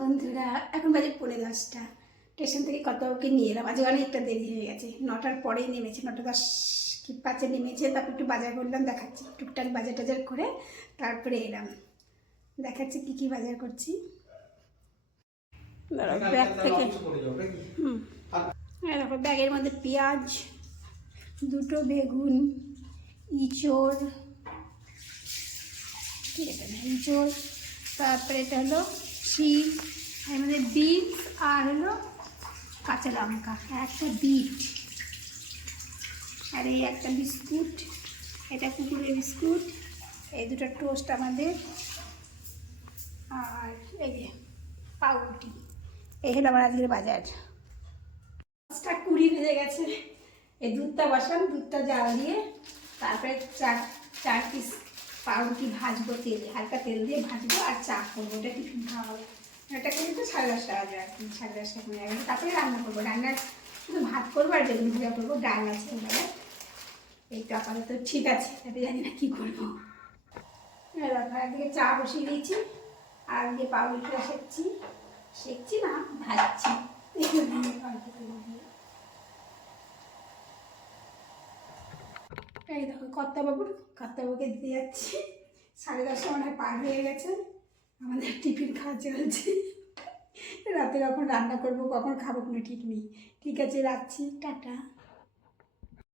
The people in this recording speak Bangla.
বন্ধুরা, এখন বাজে 10:45। স্টেশন থেকে কতকে নিয়ে এলাম। আজকে অনেকটা দেরি হয়ে গেছে, 9টার পরেই নেমেছে, 9:10 নেমেছে। তারপর একটু বাজার করলাম, দেখাচ্ছি। টুকটাক বাজার টাজার করে তারপরে এলাম, দেখাচ্ছি কী কী বাজার করছি। ব্যাগ থেকে দেখো, ব্যাগের মধ্যে পেঁয়াজ, 2টো বেগুন, ইঁচড়, ইঁচড়, তারপরে এটা হলো শিম, এর মধ্যে বিনস, আর হলো কাঁচা লঙ্কা, একটা বিট, আর এই একটা বিস্কুট, এটা কুকুরের বিস্কুট, এই 2টো টোস্ট আমাদের, আর এই যে পাউরুটি। এই হলো আমার আজকের বাজার। 5:20 বেজে গেছে। এই দুধটা বসান, দুধটা জাল দিয়ে তারপরে চার পিস পাউরুটি ভাজবো, তেলে হালকা তেল দিয়ে ভাজবো আর চা করবো। ওটা টিফিন খাওয়া হবে। এটা কিন্তু 10:30 বাজে আর কি, 10:30 কমে গেছে। তারপরে রান্না করবো, রান্নার শুধু ভাত করবো আর বেগুন ভাজা করবো, ডাল আছে এবারে। এইটা আপাতত ঠিক আছে, তাতে জানি না কী করবো। একদিকে চা বসিয়ে দিয়েছি, আর দিকে পাউরুটিটা সেঁকছি না, ভাজছি। এই দেখো কর্তাবাবুকে দিতে যাচ্ছি। 10:30 মনে হয় পার হয়ে গেছে। আমাদের টিফিন খাওয়া চলছে। রাতে কখন রান্না করবো, কখন খাবো কোনো ঠিক নেই। ঠিক আছে, রাখছি, টাটা।